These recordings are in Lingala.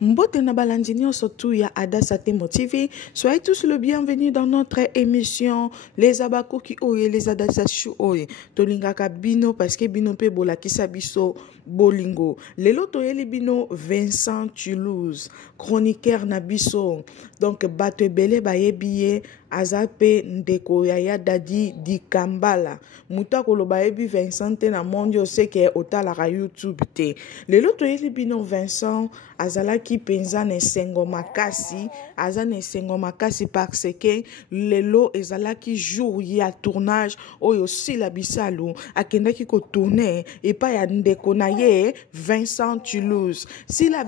Mbote na balandini surtout ya Adassa Temo TV. Soyez tous le bienvenus dans notre émission Les Abakoki Oye, les Adassa Chou Oye. Tolingaka bino parce que bino pe bolakisa biso bolingo. Lelo toyeli bino Vincent Toulouse, chroniqueur na biso. Donc bato ebele bayebiye azape ndeko ya dadi di Kambala. Muta koloba yebi Vincent te na monde oseke otalaka YouTube te. Lelo toyeli bino Vincent azalaki penza na esengo makasi, aza na esengo makasi parce que lelo ezalaki jour ya tournage oyo sila bisalu akendaki ko tourner epa ya ndeko na ye Vincent Toulouse. Sila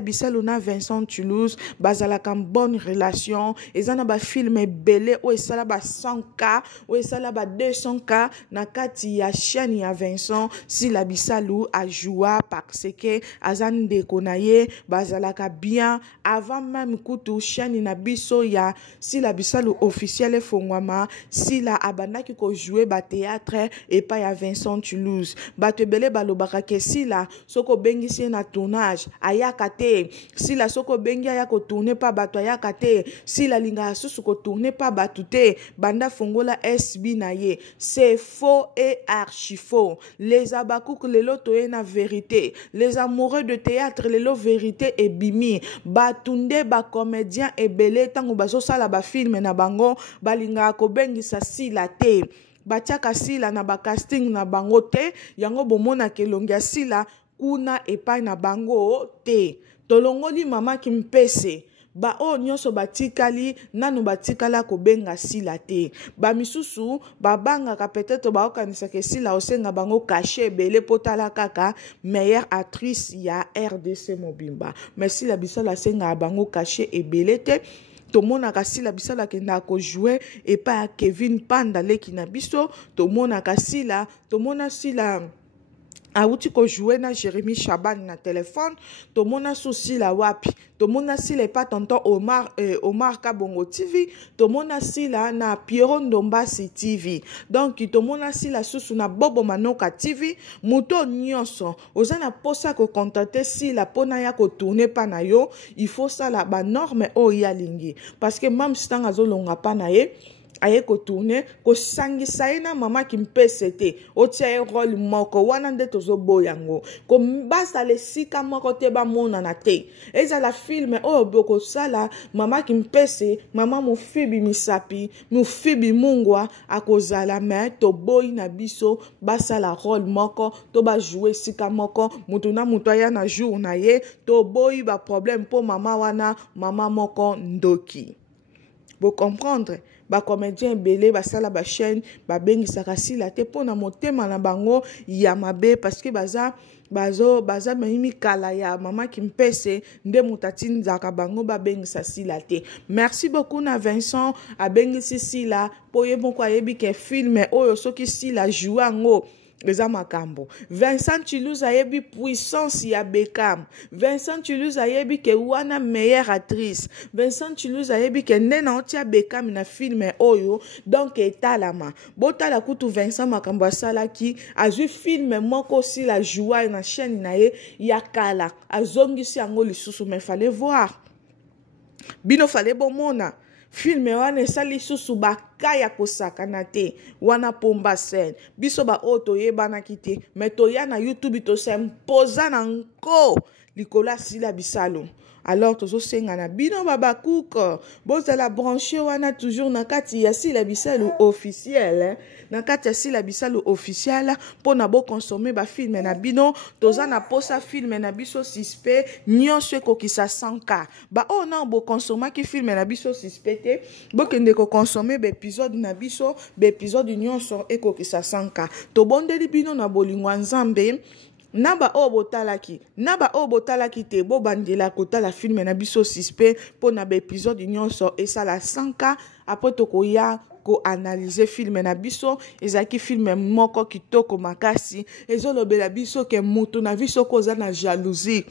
bisalu na Vincent Toulouse bazalaka bonne relation, ezana ba film belé o esala ba 100K o esala ba 200K na kati ya chaîne ya Vincent sila bisalu a joua parce que azan ndeko na ye bazalaka bien avant même kutu chaîne na biso ya sila bisalu officiel fongwama sila abandaki ko jouer ba théâtre et pas ya Vincent Toulouse bato belé balobaka ke sila soko bengisi na tournage ayaka te sila soko bengi ya ko tourner pa bato ayaka te sila linga susu ko tourner pa bato te banda fongola SB na ye. C'est faux et archi faux. Les abakouk lelo toye na vérité, les amoureux de théâtre lelo vérité et bimi batunde ba comédien ebele tango bazo sala ba film na bango balinga ko bengisa sila te batiaka sila na ba casting na bango te yango bomona kelongi ya sila kuna epai na bango te. Tolongoli mama kimpese ba o nyonso batikali nanu batikala ko benga sila te ba misusu babanga ka peut-être ba okanisa ke sila osenga bango caché belé potala kaka meilleure actrice ya RDC Mobimba mais sila bisala senga bango caché ebele te. Tomona kasila bisala kenda ko jouer et pas Kevin Panda leki na biso tomona kasila tomona sila auti ko jouer na Jérémy Chaban na téléphone tomona souci la wapi tomona sila pas tonton Omar Kabongo TV tomona sila na Pierrot Ndombasi TV donc tomona sila susu na Bobo Manoka TV muto nyonso ozana posa ko contacter sila pona ya ko tourner pa na yo il faut ça la ba norme o ya lingi parce que même stanga zolonga pa na ye aye ko tourner ko sangisa ina mama kimpese te otia rôle moko wana nde tozo boyango ko basta le sika moko te ba mona na te eza la film o boko sala mama kimpese mama mufibi misapi mufibi mungwa akozala me to boy na biso basala rôle moko to ba jouer sika moko mutu na mutu ya na jour na ye to boy ba problème po mama wana mama moko ndoki. Vous comprendre ba comédien belé ba sala ba chaîne ba bengisaka sila te pona motema na bango ya mabe parce que baza mahimi kala ya mama kimpese nde mutatini zaka bango ba bengisa sila te. Merci beaucoup na Vincent a bengisi sila po ye moko ayebi ke film oyo soki sila jouango Eza makambo. Vincent Toulouse ayebi puissance ya Beckham. Vincent Toulouse ayebi ke wana meilleure actrice. Vincent Toulouse ayebi ke nena otia Beckham na film oyo donc etalama. Botala kutu Vincent makambo asalaki azwi film moko si la joie na chaîne na ye ya kala azongisi yango lisusu mais fallait voir. Bino fallait bomona. Film wana esali susu bakaya kosakana te wana pomba scène biso ba oto yebana kite mais toya na YouTube to s'imposa nanko likola sila bisalo. Alors tozo senga na bino babakuko bozala branché wana toujours na kati ya sila bisalu officiel na kati ya sila bisalu officiel pona bo consommer ba film na bino toza na posa film na biso suspect nyonso ekokisa 100K ba o na bo consommer ki film na biso suspect te bo kende ko consommer be épisode na biso be épisode nyonso ekokisa 100K to bondeli bino na bolingwa nzambe Naba o botalaki te bo bandela kotala film na biso suspect po na ba épisode nyonso esala 100K après to koya ko analyser film na biso ezaki film moko kitoko makasi ezolobela biso ke mutu na biso koza na jalousie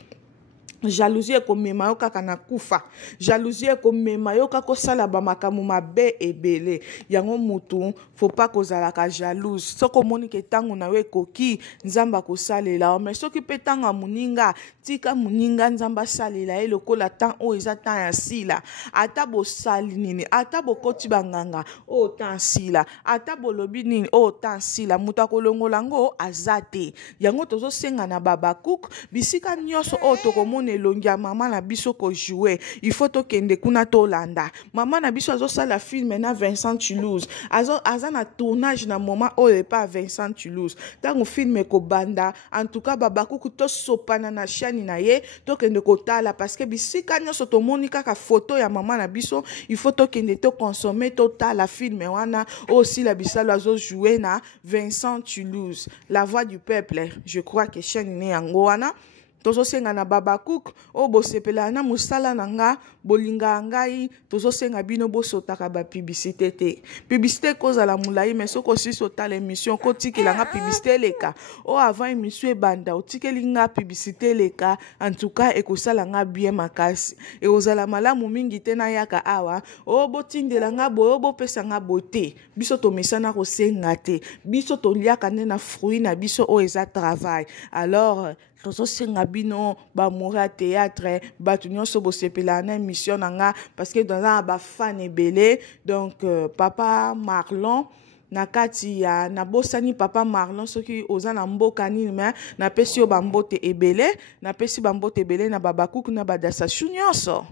jalousie ekomema yo kaka na kufa, jalousie ekomema yo kaka kosala bamakambo mabe ebele. Yango mutu faut pas kozalaka jalouse. Soko omoni ke ntango na yo ekoki nzambe akosalela yo, mais soki mpe ntango ya moninga tika moninga nzambe asalela ye lokola temps oyo eza temps ya sila. Ata bosali nini, ata bokoti banganga oyo temps sila, ata bolobi nini oyo temps sila, mutu akolongola ngo aza te. Yango tozosenga na Babakuk bisika nyonso oyo tokomona elongi ya mama na biso ko jouer, il faut tokende kuna tolanda. Mama na biso azosala film na Vincent Toulouse, aza na tournage na moment oyo pa Vincent Toulouse. Tango film ekobanda, en tout cas Babakuk tosopana na chaîne na ye tokende kotala, parce que bisika nyonso tomoni kaka photo ya mama na biso, il faut tokende to consommer totala film wana aussi la bisalo azo jouer na Vincent Toulouse. La voix du peuple, je crois que chaîne ne yango wana tozosenga na Babakuk o bosepela na musala nanga bolinga ngai, tozosenga bino bosotaka ba publicité te. Publicité kozala mulai, mais soko si sotala émission kotikela nga publicité leka o avant émission banda otikeli nga publicité leka, en tout cas ekosala nga bien makasi e ozala malamu mingi te na yaka awa o botindela nga boyo bopesa nga bote. Biso to mesana kosenga te, biso to liaka na fruit na biso o eza travail. Alors tozosenga bino bamoura théâtre batu nyonso bosepela na émission nanga, parce que dans un fan ebele. Donc papa Marlon nakati ya nabosani papa Marlon soki oza na mboka nini, mais na pesi yo bambote ebele, na pesi bambote ebele na Babakuk na badasa nyonso.